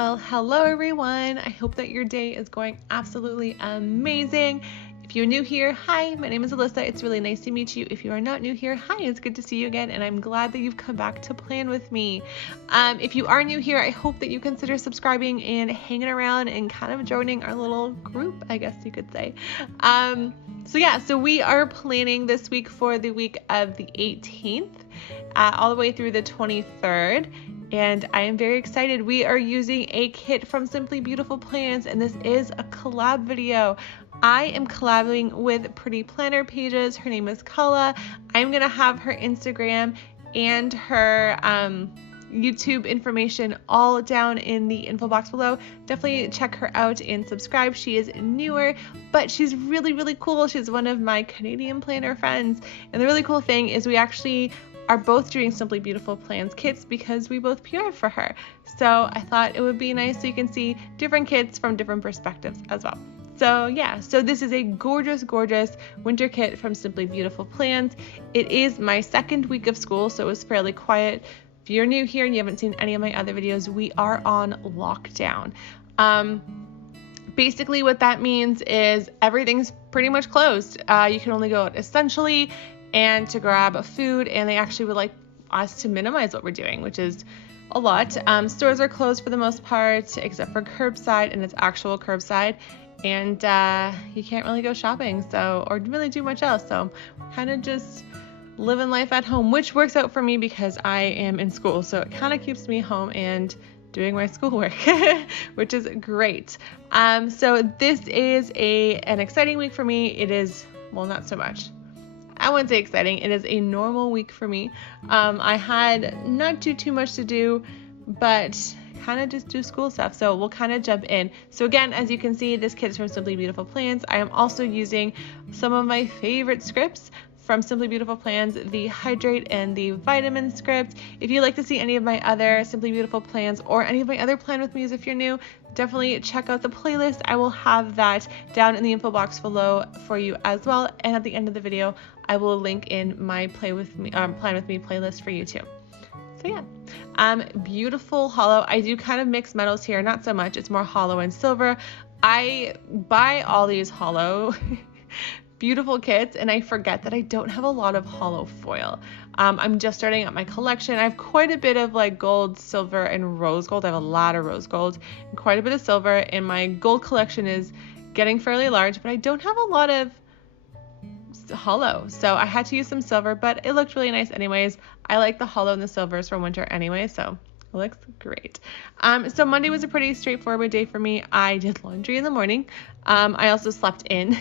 Well, hello everyone. I hope that your day is going absolutely amazing. If you're new here, hi, my name is Alyssa. It's really nice to meet you. If you are not new here, hi, it's good to see you again, and I'm glad that you've come back to plan with me. If you are new here, I hope that you consider subscribing and hanging around and kind of joining our little group, I guess you could say. So we are planning this week for the week of the 18th, all the way through the 23rd. And I am very excited. We are using a kit from Simply Beautiful Plans, and this is a collab video. I am collabing with Pretty Planner Pages. Her name is Kahla. I'm going to have her Instagram and her YouTube information all down in the info box below. Definitely check her out and subscribe. She is newer, but she's really, really cool. She's one of my Canadian planner friends. And the really cool thing is we actually are both doing Simply Beautiful Plans kits because we both PR for her. So I thought it would be nice so you can see different kits from different perspectives as well. So yeah, so this is a gorgeous, gorgeous winter kit from Simply Beautiful Plans. It is my second week of school, so it was fairly quiet. If you're new here and you haven't seen any of my other videos, we are on lockdown. Basically what that means is everything's pretty much closed. You can only go out essentially and to grab food, and they actually would like us to minimize what we're doing, which is a lot. Stores are closed for the most part, except for curbside, and it's actual curbside, and you can't really go shopping, so or really do much else. So kind of just living life at home, which works out for me because I am in school, so it kind of keeps me home and doing my schoolwork, which is great. So this is an exciting week for me. It is, well, not so much. I wouldn't say exciting. It is a normal week for me. I had not too much to do, but kind of just do school stuff. So we'll kind of jump in. So again, as you can see, this kit is from Simply Beautiful Plans. I am also using some of my favorite scripts from Simply Beautiful Plans, the Hydrate and the Vitamin script. If you'd like to see any of my other Simply Beautiful Plans or any of my other Plan With Me's if you're new, definitely check out the playlist. I will have that down in the info box below for you as well. And at the end of the video, I will link in my Plan With Me playlist for you too. So yeah, beautiful hollow. I do kind of mix metals here, not so much. It's more hollow and silver. I buy all these hollow beautiful kits, and I forget that I don't have a lot of hollow foil. I'm just starting out my collection. I have quite a bit of like gold, silver, and rose gold. I have a lot of rose gold and quite a bit of silver, and my gold collection is getting fairly large, but I don't have a lot of hollow, so I had to use some silver, but it looked really nice anyways. I like the hollow and the silvers for winter anyway, so it looks great. So Monday was a pretty straightforward day for me. I did laundry in the morning. I also slept in.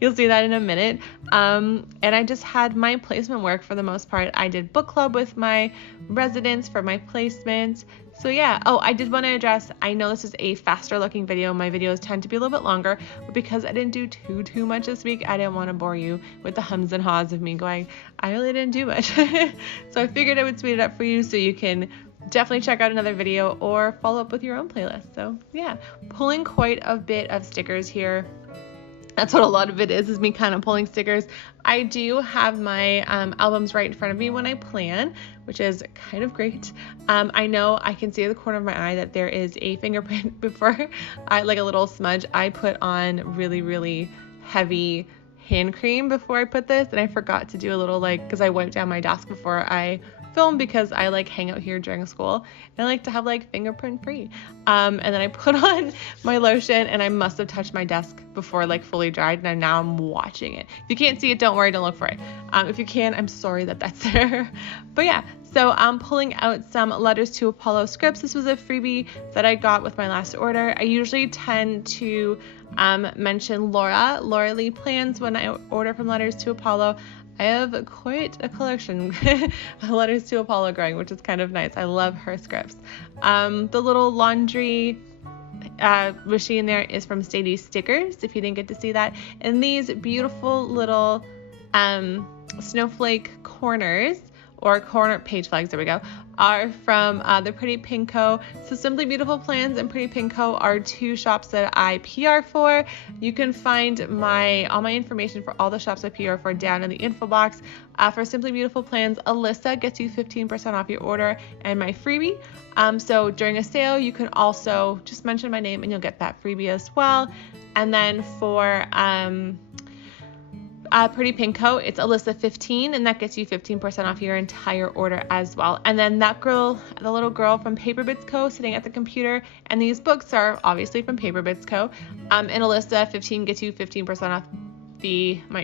You'll see that in a minute. And I just had my placement work for the most part. I did book club with my residents for my placement. So yeah. Oh, I did want to address, I know this is a faster looking video. My videos tend to be a little bit longer, but because I didn't do too much this week, I didn't want to bore you with the hums and haws of me going, I really didn't do much. So I figured I would speed it up for you so you can definitely check out another video or follow up with your own playlist. So yeah, pulling quite a bit of stickers here. That's what a lot of it is me kind of pulling stickers. I do have my albums right in front of me when I plan, which is kind of great. I know I can see at the corner of my eye that there is a fingerprint before like a little smudge. I put on really, really heavy hand cream before I put this, and I forgot to do a little because I wiped down my desk before I film because I like hang out here during school and I like to have like fingerprint free. And then I put on my lotion, and I must have touched my desk before like fully dried, and now I'm watching it. If you can't see it, don't worry, don't look for it. If you can, I'm sorry that that's there. But yeah, so I'm pulling out some Letters to Apollo scripts. This was a freebie that I got with my last order. I usually tend to mention Laura Lee Plans when I order from Letters to Apollo. I have quite a collection of Letters to Apollo growing, which is kind of nice. I love her scripts. The little laundry machine there is from Sadie Stickers, if you didn't get to see that. And these beautiful little snowflake corners or corner page flags, there we go, are from the Pretty Pink Co. So Simply Beautiful Plans and Pretty Pink Co. are two shops that I PR for. You can find all my information for all the shops I PR for down in the info box. For Simply Beautiful Plans, Alyssa gets you 15% off your order and my freebie. So during a sale, you can also just mention my name and you'll get that freebie as well. And then for Pretty Pink Co, it's Alyssa15, and that gets you 15% off your entire order as well. And then that girl, the little girl from Paper Bits Co, sitting at the computer, and these books are obviously from Paper Bits Co. And Alyssa15 gets you 15% off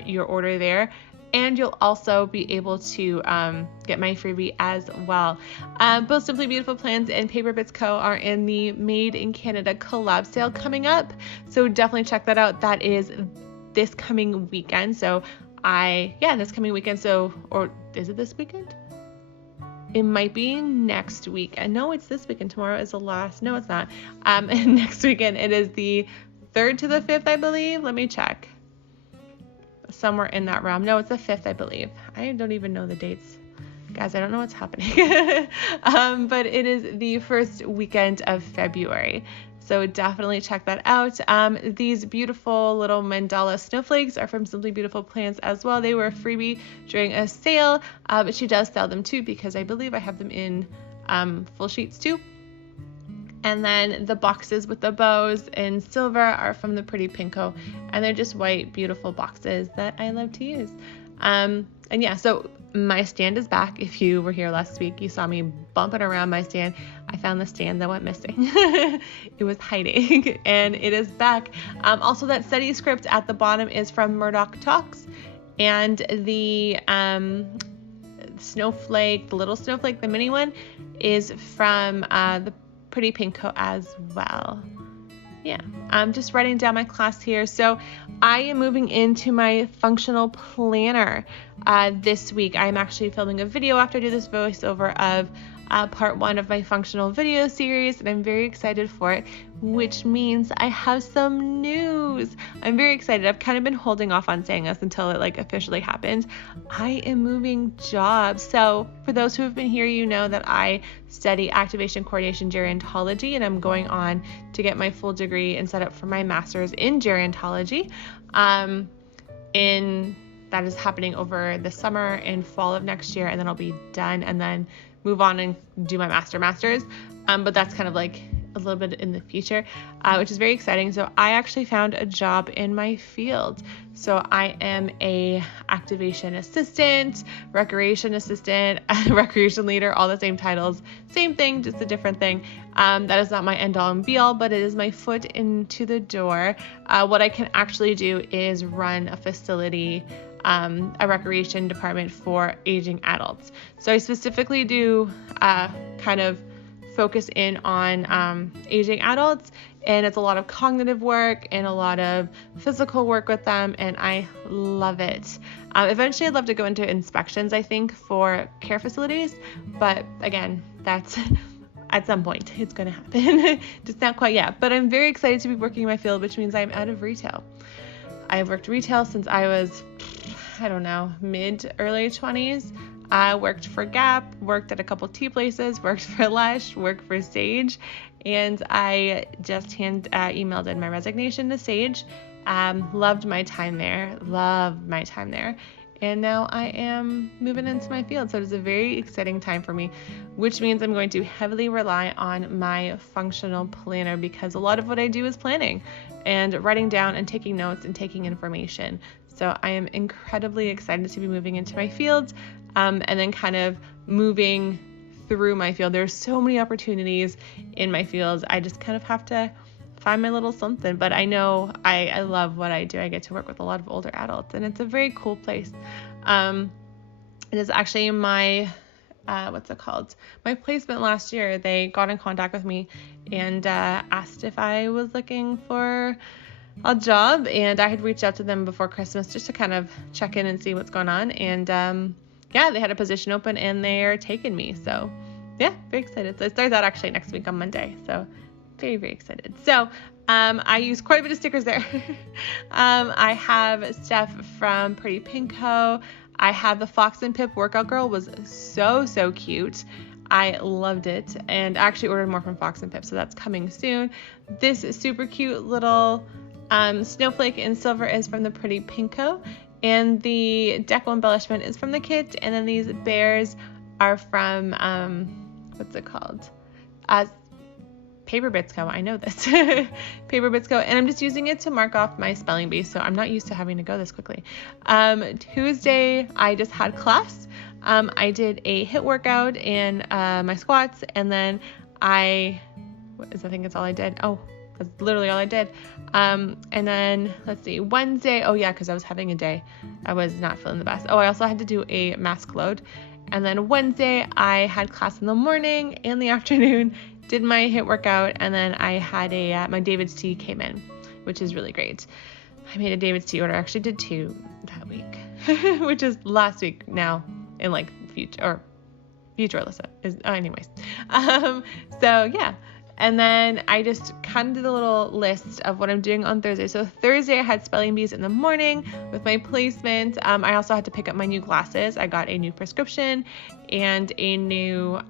your order there. And you'll also be able to get my freebie as well. Both Simply Beautiful Plans and Paper Bits Co. are in the Made in Canada collab sale coming up. So definitely check that out. That is this coming weekend. This coming weekend. So, or is it this weekend? It might be next week. And no, it's this weekend. Tomorrow is the last. No, it's not. Next weekend, it is the 3rd to the 5th, I believe. Let me check. Somewhere in that realm. No, it's the 5th, I believe. I don't even know the dates. Guys, I don't know what's happening. But it is the first weekend of February. So definitely check that out. These beautiful little mandala snowflakes are from Simply Beautiful Plants as well. They were a freebie during a sale, but she does sell them too because I believe I have them in full sheets too. And then the boxes with the bows in silver are from the Pretty Pink Co, and they're just white, beautiful boxes that I love to use. And yeah, so my stand is back. If you were here last week, you saw me bumping around my stand. I found the stand that went missing. It was hiding, and it is back. Also, that study script at the bottom is from Murdoch Talks, and the snowflake, the little snowflake, the mini one, is from the Pretty Pink Co as well. Yeah, I'm just writing down my class here. So I am moving into my functional planner this week. I'm actually filming a video after I do this voiceover of part 1 of my functional video series, and I'm very excited for it, which means I have some news. I'm very excited. I've kind of been holding off on saying this until it officially happens. I am moving jobs. So for those who have been here, you know that I study activation coordination gerontology, and I'm going on to get my full degree and set up for my master's in gerontology. That is happening over the summer and fall of next year, and then I'll be done and then move on and do my master's. But that's kind of a little bit in the future, which is very exciting. So I actually found a job in my field. So I am a activation assistant, recreation assistant, recreation leader, all the same titles, same thing, just a different thing. That is not my end all and be all, but it is my foot into the door. What I can actually do is run a facility, a recreation department for aging adults. So I specifically do kind of focus in on aging adults, and it's a lot of cognitive work and a lot of physical work with them, and I love it. Eventually I'd love to go into inspections, I think, for care facilities, but again, that's at some point it's going to happen. Just not quite yet, but I'm very excited to be working in my field, which means I'm out of retail. I've worked retail since I was, mid-early 20s. I worked for Gap, worked at a couple tea places, worked for Lush, worked for Sage, and I just emailed in my resignation to Sage. Loved my time there, and now I am moving into my field. So it is a very exciting time for me, which means I'm going to heavily rely on my functional planner, because a lot of what I do is planning and writing down and taking notes and taking information. So I am incredibly excited to be moving into my field, and then kind of moving through my field. There's so many opportunities in my field. I just kind of have to find my little something, but I know I love what I do. I get to work with a lot of older adults, and it's a very cool place. It is actually my placement last year. They got in contact with me and asked if I was looking for a job, and I had reached out to them before Christmas just to kind of check in and see what's going on, and they had a position open and they're taking me. So yeah, very excited. So it starts out actually next week on Monday. So very, very excited. So I use quite a bit of stickers there. I have stuff from Pretty Pink Co. I have the Fox and Pip workout girl, was so cute. I loved it, and I actually ordered more from Fox and Pip, so that's coming soon. This super cute little snowflake in silver is from the Pretty Pink Co. And the deco embellishment is from the kit, and then these bears are from, what's it called? Paper Bits Co. I know this. Paper Bits Co. And I'm just using it to mark off my spelling bee, so I'm not used to having to go this quickly. Tuesday, I just had class. I did a HIIT workout and my squats, and then I think that's all I did. Oh, that's literally all I did. And then let's see, Wednesday. Oh yeah, because I was having a day. I was not feeling the best. Oh, I also had to do a mask load. And then Wednesday, I had class in the morning and the afternoon, did my HIIT workout, and then I had my David's tea came in, which is really great. I made a David's tea order. I actually did 2 that week, which is last week now in like future Alyssa is, anyways. So yeah. And then I just kind of did a little list of what I'm doing on Thursday. So Thursday I had spelling bees in the morning with my placement. I also had to pick up my new glasses. I got a new prescription and a new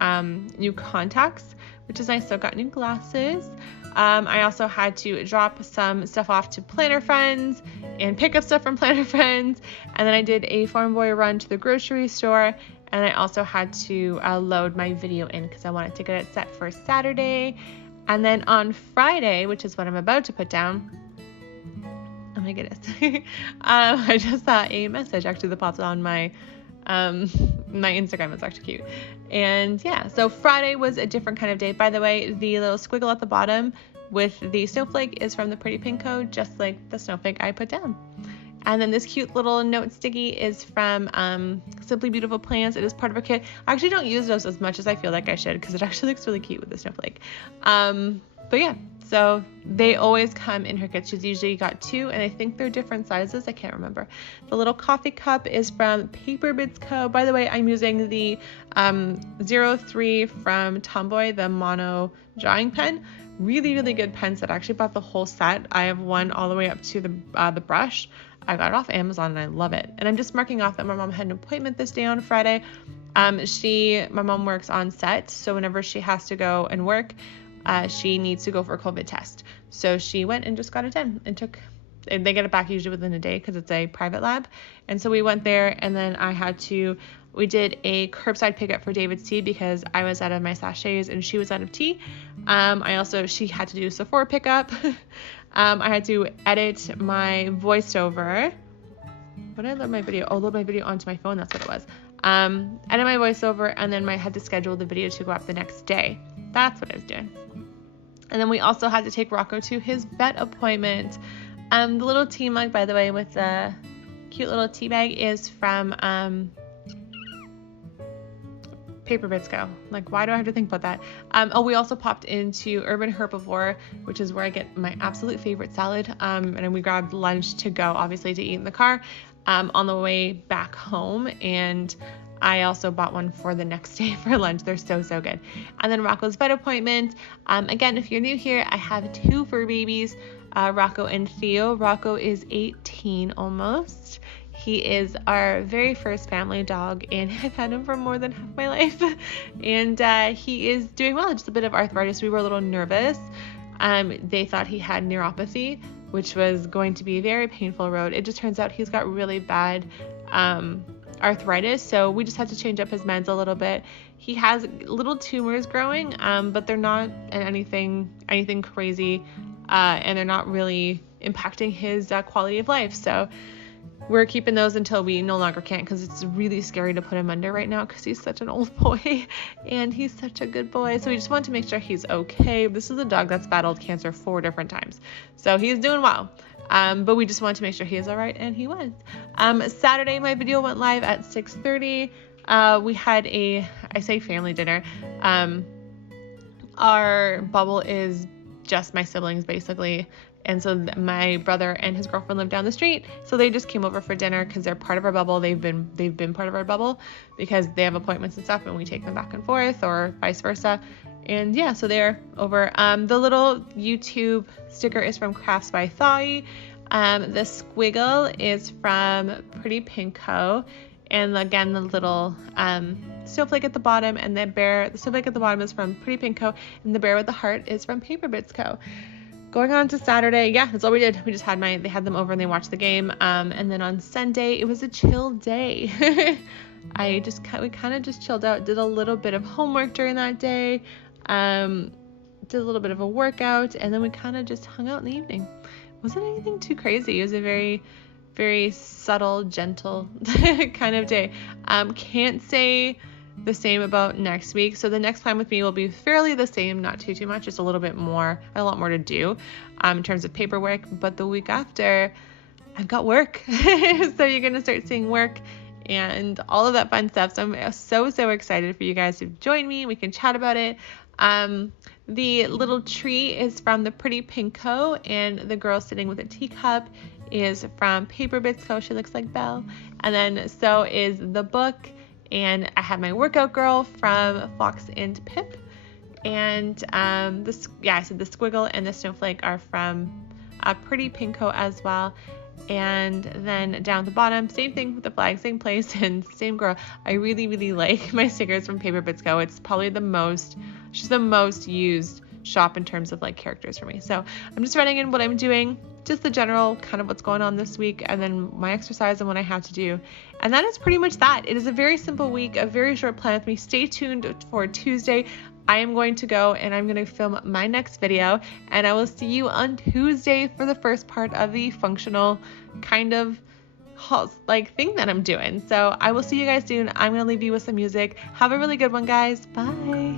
contacts, which is nice. So I got new glasses. I also had to drop some stuff off to Planner Friends and pick up stuff from Planner Friends. And then I did a farm boy run to the grocery store. And I also had to load my video in because I wanted to get it set for Saturday. And then on Friday, which is what I'm about to put down, oh my goodness, I just saw a message actually that popped on my Instagram. It's actually cute. And yeah, so Friday was a different kind of day. By the way, the little squiggle at the bottom with the snowflake is from the Pretty Pink Co, just like the snowflake I put down. And then this cute little note sticky is from Simply Beautiful Plants. It is part of a kit. I actually don't use those as much as I feel like I should because it actually looks really cute with the snowflake. But yeah, so they always come in her kit. She's usually got 2, and I think they're different sizes. I can't remember. The little coffee cup is from Paper Bits Co. By the way, I'm using the 03 from Tomboy, the mono drawing pen. Really, really good pen set. I actually bought the whole set. I have one all the way up to the brush. I got it off Amazon and I love it. And I'm just marking off that my mom had an appointment this day on Friday. My mom works on set, so whenever she has to go and work, she needs to go for a COVID test. So she went and just got it done and they get it back usually within a day because it's a private lab. And so we went there, and then we did a curbside pickup for David's tea because I was out of my sachets and she was out of tea. She had to do a Sephora pickup. I had to edit my voiceover. What did I load my video? Oh, load my video onto my phone. That's what it was. Edit my voiceover, and then I had to schedule the video to go up the next day. That's what I was doing. And then we also had to take Rocco to his vet appointment. The little tea mug, by the way, with the cute little tea bag is from Paper Bits Co. Like, why do I have to think about that? We also popped into Urban Herbivore, which is where I get my absolute favorite salad. And then we grabbed lunch to go, obviously, to eat in the car on the way back home. And I also bought one for the next day for lunch. They're so good. And then Rocco's vet appointment. Again, if you're new here, I have 2 fur babies, Rocco and Theo. Rocco is 18 almost. He is our very first family dog, and I've had him for more than half my life. And he is doing well. Just a bit of arthritis. We were a little nervous. They thought he had neuropathy, which was going to be a very painful road. It just turns out he's got really bad arthritis, so we just had to change up his meds a little bit. He has little tumors growing, but they're not anything crazy, and they're not really impacting his quality of life. So we're keeping those until we no longer can, because it's really scary to put him under right now because he's such an old boy and he's such a good boy. So we just want to make sure he's okay. This is a dog that's battled cancer 4 different times, so he's doing well. But we just wanted to make sure he is all right, and he was. Saturday, my video went live at 6:30. We had I say family dinner. Our bubble is just my siblings, basically. And so my brother and his girlfriend live down the street, so they just came over for dinner because they're part of our bubble. They've been part of our bubble because they have appointments and stuff, and we take them back and forth, or vice versa. And yeah, so they're over. The little YouTube sticker is from Crafts by Thai. The squiggle is from Pretty Pinko. And again, the little snowflake at the bottom, and the snowflake at the bottom is from Pretty Pinko, and the bear with the heart is from Paper Bits Co. Going on to Saturday, yeah, that's all we did. We just had they had them over and they watched the game. And then on Sunday, it was a chill day. We kind of just chilled out, did a little bit of homework during that day, did a little bit of a workout, and then we kind of just hung out in the evening. Wasn't anything too crazy. It was a very, very subtle, gentle kind of day. Can't say the same about next week. So the next plan with me will be fairly the same, not too much, just a little bit more, a lot more to do in terms of paperwork. But the week after, I've got work. So you're going to start seeing work and all of that fun stuff. So I'm so excited for you guys to join me. We can chat about it. The little tree is from the Pretty Pinko, and the girl sitting with a teacup is from Paper Bits Co. She looks like Belle. And then so is the book. And I have my workout girl from Fox and Pip. And I said the squiggle and the snowflake are from Pretty Pinko as well. And then down at the bottom, same thing with the flag, same place, and same girl. I really like my stickers from Paper Bits Co. It's probably she's the most used shop in terms of like characters for me. So I'm just writing in what I'm doing, just the general kind of what's going on this week, and then my exercise and what I have to do. And that is pretty much that. It is a very simple week, a very short plan with me. Stay tuned for Tuesday. I am going to go and I'm going to film my next video, and I will see you on Tuesday for the first part of the functional kind of thing that I'm doing. So I will see you guys soon. I'm going to leave you with some music. Have a really good one, guys. Bye.